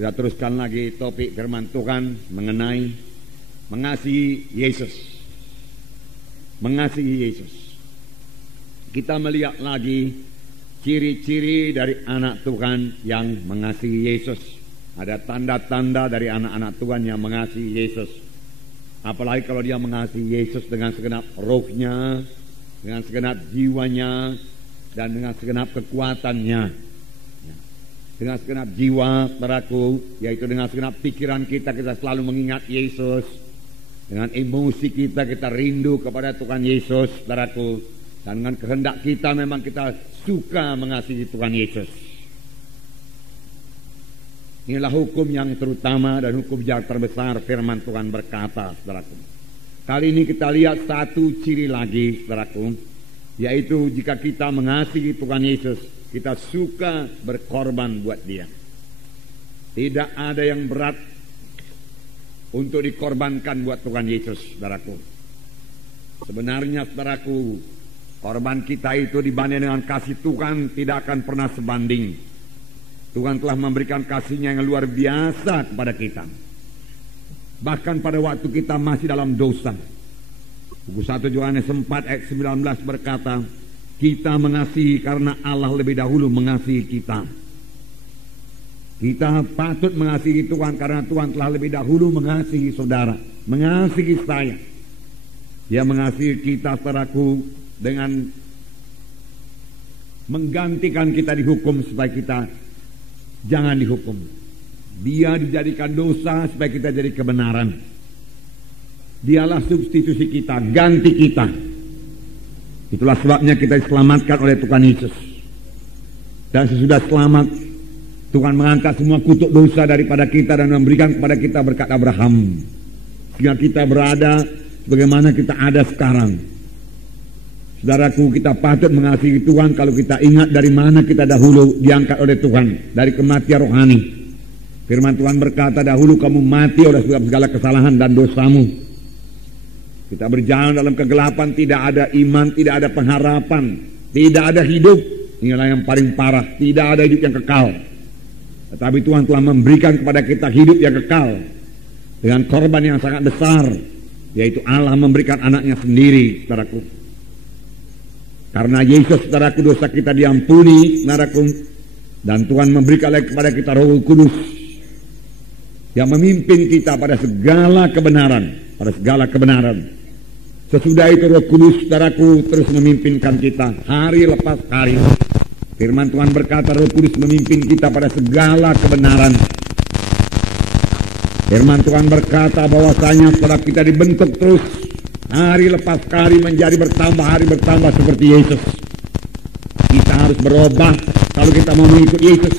Kita teruskan lagi topik firman Tuhan mengenai mengasihi Yesus. Mengasihi Yesus. Kita melihat lagi ciri-ciri dari anak Tuhan yang mengasihi Yesus. Ada tanda-tanda dari anak-anak Tuhan yang mengasihi Yesus. Apalagi kalau dia mengasihi Yesus dengan segenap rohnya, dengan segenap jiwanya, dan dengan segenap kekuatannya. Dengan segenap jiwa, saudaraku, yaitu dengan segenap pikiran kita selalu mengingat Yesus. Dengan emosi kita rindu kepada Tuhan Yesus, saudaraku. Dan dengan kehendak kita memang kita suka mengasihi Tuhan Yesus. Inilah hukum yang terutama dan hukum yang terbesar. Firman Tuhan berkata, saudaraku. Kali ini kita lihat satu ciri lagi, saudaraku, yaitu jika kita mengasihi Tuhan Yesus, kita suka berkorban buat dia. Tidak ada yang berat untuk dikorbankan buat Tuhan Yesus, saudaraku. Sebenarnya, saudaraku, korban kita itu dibanding dengan kasih Tuhan tidak akan pernah sebanding. Tuhan telah memberikan kasih-Nya yang luar biasa kepada kita. Bahkan pada waktu kita masih dalam dosa. Buku 1 Yohanes 4 ayat 19 berkata, kita mengasihi karena Allah lebih dahulu mengasihi kita. Kita patut mengasihi Tuhan karena Tuhan telah lebih dahulu mengasihi saudara, mengasihi saya. Dia mengasihi kita, saudaraku, dengan menggantikan kita dihukum supaya kita jangan dihukum. Dia dijadikan dosa supaya kita jadi kebenaran. Dialah substitusi kita, ganti kita. Itulah sebabnya kita diselamatkan oleh Tuhan Yesus. Dan sesudah selamat, Tuhan mengangkat semua kutuk dosa daripada kita dan memberikan kepada kita berkat Abraham. Sehingga kita berada bagaimana kita ada sekarang. Saudaraku, kita patut mengasihi Tuhan kalau kita ingat dari mana kita dahulu diangkat oleh Tuhan. Dari kematian rohani. Firman Tuhan berkata, dahulu kamu mati oleh sebab segala kesalahan dan dosamu. Kita berjalan dalam kegelapan, tidak ada iman, tidak ada pengharapan, tidak ada hidup. Inilah yang paling parah, tidak ada hidup yang kekal. Tetapi Tuhan telah memberikan kepada kita hidup yang kekal dengan korban yang sangat besar, yaitu Allah memberikan anaknya sendiri, saudaraku. Karena Yesus, saudaraku, dosa kita diampuni, saudaraku, dan Tuhan memberikan kepada kita Roh Kudus yang memimpin kita pada segala kebenaran, pada segala kebenaran. Sesudah itu Roh Kudus, saudaraku, terus memimpinkan kita hari lepas hari. Firman Tuhan berkata Roh Kudus memimpin kita pada segala kebenaran. Firman Tuhan berkata bahwasanya setelah kita dibentuk terus hari lepas hari menjadi bertambah, hari bertambah seperti Yesus. Kita harus berubah kalau kita mau mengikut Yesus.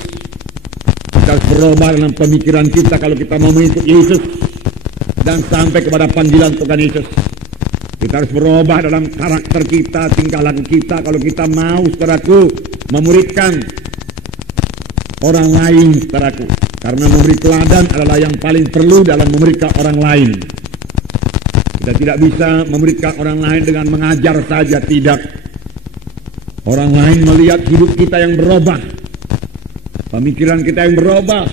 Kita harus berubah dalam pemikiran kita kalau kita mau mengikut Yesus dan sampai kepada panggilan Tuhan Yesus. Kita harus berubah dalam karakter kita, tingkah laku kita kalau kita mau, saudaraku, memuridkan orang lain, saudaraku. Karena memberi teladan adalah yang paling perlu dalam memuridkan orang lain. Kita tidak bisa memuridkan orang lain dengan mengajar saja, tidak. Orang lain melihat hidup kita yang berubah, pemikiran kita yang berubah.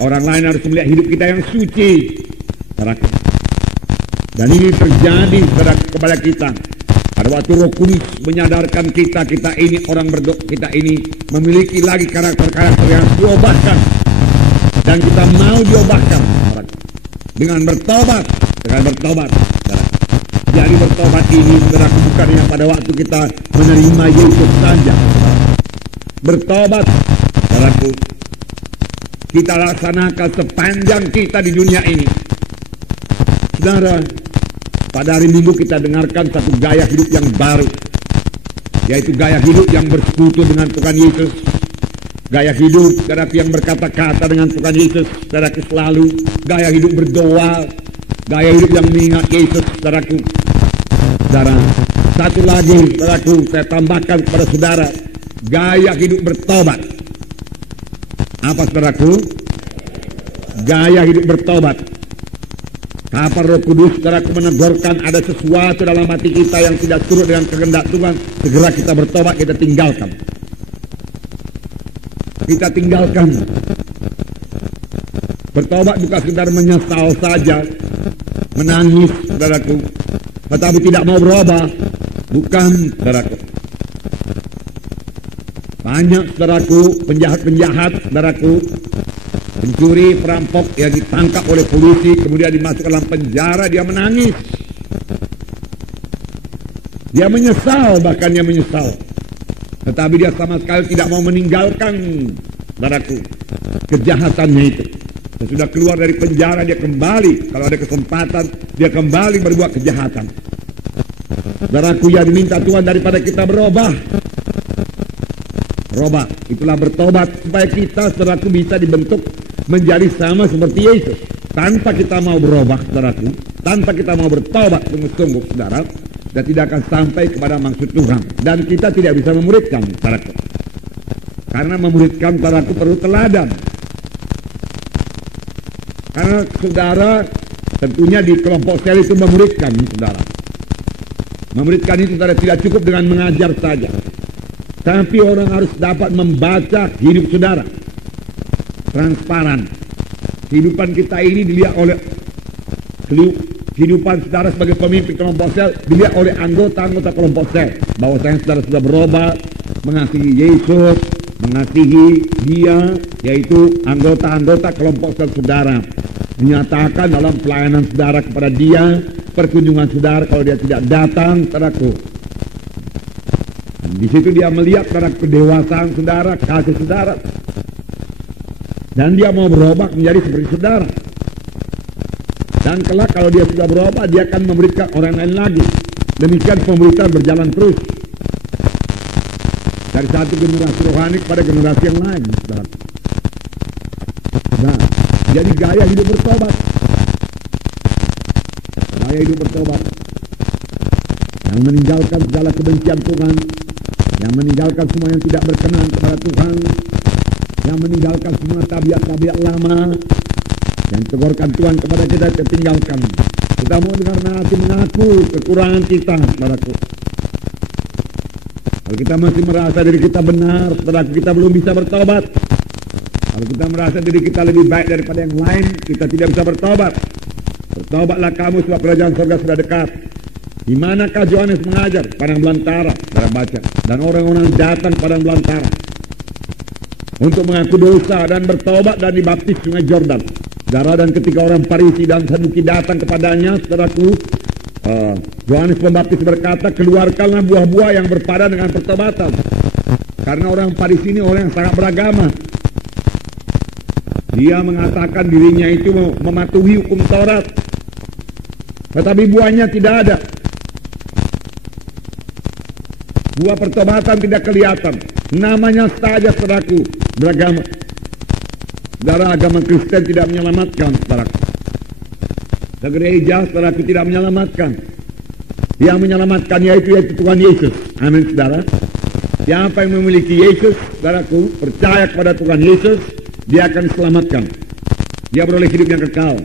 Orang lain harus melihat hidup kita yang suci, saudaraku. Dan ini terjadi kepada kita pada waktu Roh Kudus menyadarkan kita ini orang berdoa, kita ini memiliki lagi karakter-karakter yang diubahkan dan kita mau diubahkan dengan bertobat, Jadi bertobat ini, saudaraku, bukan yang pada waktu kita menerima Yesus saja. Bertobat, saudaraku, kita laksanakan sepanjang kita di dunia ini. Saudara, pada hari Minggu kita dengarkan satu gaya hidup yang baru, yaitu gaya hidup yang bersekutu dengan Tuhan Yesus. Gaya hidup, saudaraku, yang berkata-kata dengan Tuhan Yesus, saudaraku, selalu. Gaya hidup berdoa, gaya hidup yang mengingat Yesus, saudaraku. Saudara, satu lagi, saudaraku, saya tambahkan kepada saudara, gaya hidup bertobat. Apa, saudaraku? Gaya hidup bertobat. Kapan Roh Kudus, saudaraku, menegurkan ada sesuatu dalam hati kita yang tidak turut dengan kehendak Tuhan, segera kita bertobat, kita tinggalkan. Bertobat bukan sekedar menyesal saja, menangis, saudaraku, tetapi tidak mau berubah. Bukan, saudaraku. Banyak, saudaraku, penjahat-penjahat, saudaraku, pencuri, perampok yang ditangkap oleh polisi, kemudian dimasukkan dalam penjara, dia menangis. Dia menyesal, bahkan dia menyesal. Tetapi dia sama sekali tidak mau meninggalkan, saudaraku, kejahatannya itu. Sesudah keluar dari penjara, dia kembali. Kalau ada kesempatan, dia kembali berbuat kejahatan. Saudaraku, yang diminta Tuhan daripada kita berubah. Berubah, itulah bertobat, supaya kita, saudaraku, bisa dibentuk menjadi sama seperti Yesus. Tanpa kita mau berubah, saudaraku, tanpa kita mau bertobat sungguh-sungguh, saudara, dan tidak akan sampai kepada maksud Tuhan. Dan kita tidak bisa memuridkan, saudaraku. Karena memuridkan, saudaraku, perlu teladan. Karena saudara tentunya di kelompok sel itu memuridkan, saudara. Memuridkan itu, saudara, tidak cukup dengan mengajar saja. Tapi orang harus dapat membaca hidup saudara. Transparan. Kehidupan kita ini dilihat oleh kehidupan saudara sebagai pemimpin kelompok sel dilihat oleh anggota-anggota kelompok sel. Bahwa saudara sudah berubah, mengasihi Yesus, mengasihi dia, yaitu anggota-anggota kelompok sel saudara. Menyatakan dalam pelayanan saudara kepada dia, perkunjungan saudara kalau dia tidak datang, saudaraku. Di situ dia melihat pada kedewasaan saudara, kasih saudara. Dan dia mau berubah menjadi seperti saudara. Dan kelak kalau dia sudah berubah, dia akan memberikan orang lain lagi. Demikian pemberitaan berjalan terus. Dari satu generasi rohani kepada generasi yang lain, saudara. Nah, jadi gaya hidup bertobat. Gaya hidup bertobat. Yang meninggalkan segala kebencian Tuhan, yang meninggalkan semua yang tidak berkenan kepada Tuhan, yang meninggalkan semua tabiat-tabiat lama, yang tegurkan Tuhan kepada kita, kita tinggalkan. Kita mau dengar nanti mengaku kekurangan kita, saudaraku. Kalau kita masih merasa diri kita benar, saudaraku, kita belum bisa bertobat. Kalau kita merasa diri kita lebih baik daripada yang lain, kita tidak bisa bertobat. Bertobatlah kamu sebab kerajaan surga sudah dekat. Di manakah Yohanes mengajar? Padang belantara, saudara baca. Dan orang-orang datang padang belantara untuk mengaku dosa dan bertobat dan dibaptis sungai Jordan. Saudara, dan ketika orang Farisi dan Saduki datang kepadanya, saudaraku, Yohanes Pembaptis berkata, keluarkanlah buah-buah yang berpadan dengan pertobatan. Karena orang Farisi ini orang yang sangat beragama. Dia mengatakan dirinya itu mematuhi hukum Taurat, tetapi buahnya tidak ada. Buah pertobatan tidak kelihatan. Namanya saja, saudaraku, beragama. Saudara, agama Kristen tidak menyelamatkan, saudaraku. Gereja, saudaraku, tidak menyelamatkan. Yang menyelamatkan yaitu Tuhan Yesus. Amin, saudara. Siapa yang memiliki Yesus, saudaraku, percaya kepada Tuhan Yesus, dia akan diselamatkan. Dia beroleh hidup yang kekal.